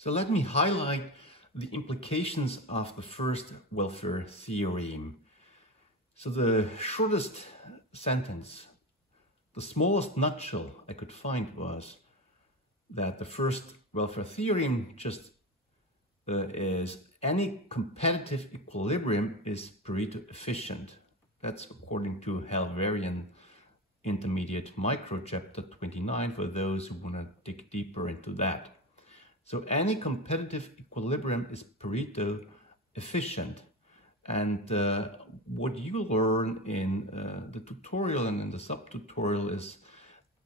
So let me highlight the implications of the first welfare theorem. So the shortest sentence, the smallest nutshell I could find was that the first welfare theorem just is any competitive equilibrium is Pareto efficient. That's according to Halvarian Intermediate Micro chapter 29 for those who want to dig deeper into that. So any competitive equilibrium is Pareto efficient. And what you learn in the tutorial and in the sub-tutorial is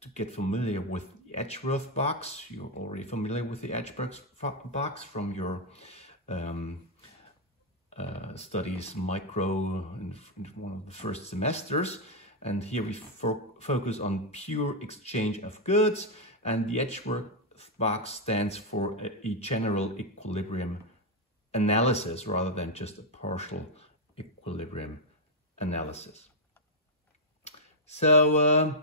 to get familiar with the Edgeworth box. You're already familiar with the Edgeworth box from your studies micro in one of the first semesters. And here we focus on pure exchange of goods, and the Edgeworth box stands for a general equilibrium analysis rather than just a partial equilibrium analysis. So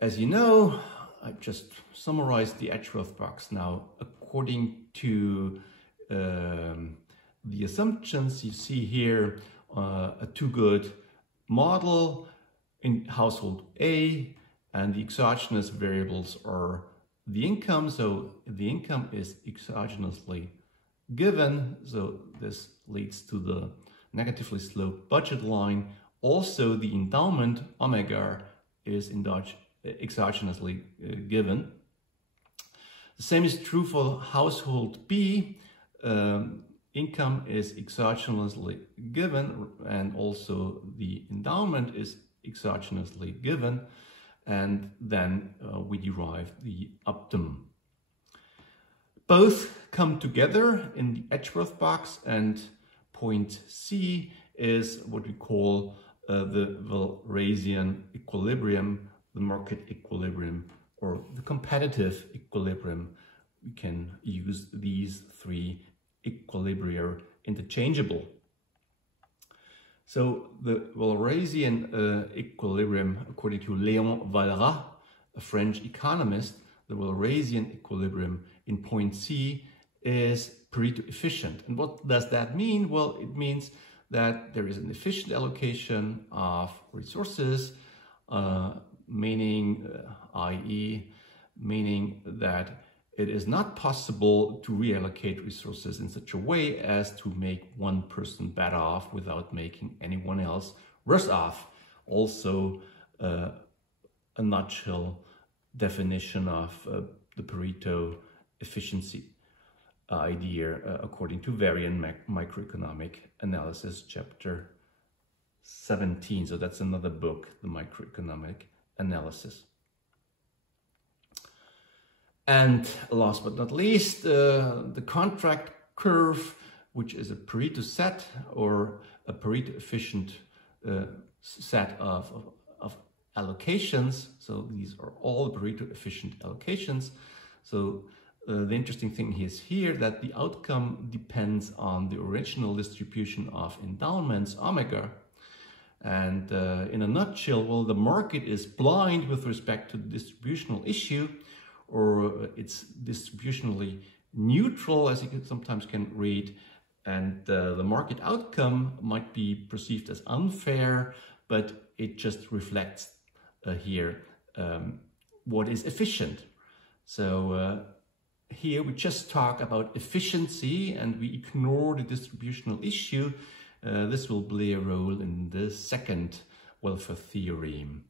as you know, I've just summarized the Edgeworth box now according to the assumptions you see here. A two-good model in household A, and the exogenous variables are the income. So the income is exogenously given, so this leads to the negatively sloped budget line. Also the endowment omega is exogenously given. The same is true for household B. Income is exogenously given, and also the endowment is exogenously given, and then we derive the optimum. Both come together in the Edgeworth box, and point C is what we call the Walrasian equilibrium, the market equilibrium, or the competitive equilibrium. We can use these three equilibria interchangeable. So the Walrasian equilibrium, according to Léon Walras, a French economist, the Walrasian equilibrium in point C is Pareto efficient. And what does that mean? Well, it means that there is an efficient allocation of resources, meaning that it is not possible to reallocate resources in such a way as to make one person better off without making anyone else worse off. Also, a nutshell definition of the Pareto efficiency idea according to Varian Microeconomic Analysis, chapter 17. So that's another book, the Microeconomic Analysis. And last but not least, the contract curve, which is a Pareto set or a Pareto efficient set of allocations. So these are all Pareto efficient allocations. So the interesting thing is here that the outcome depends on the original distribution of endowments, omega. And in a nutshell, well, the market is blind with respect to the distributional issue, or it's distributionally neutral, as you sometimes can read, and the market outcome might be perceived as unfair, but it just reflects here what is efficient. So here we just talk about efficiency and we ignore the distributional issue. This will play a role in the second welfare theorem.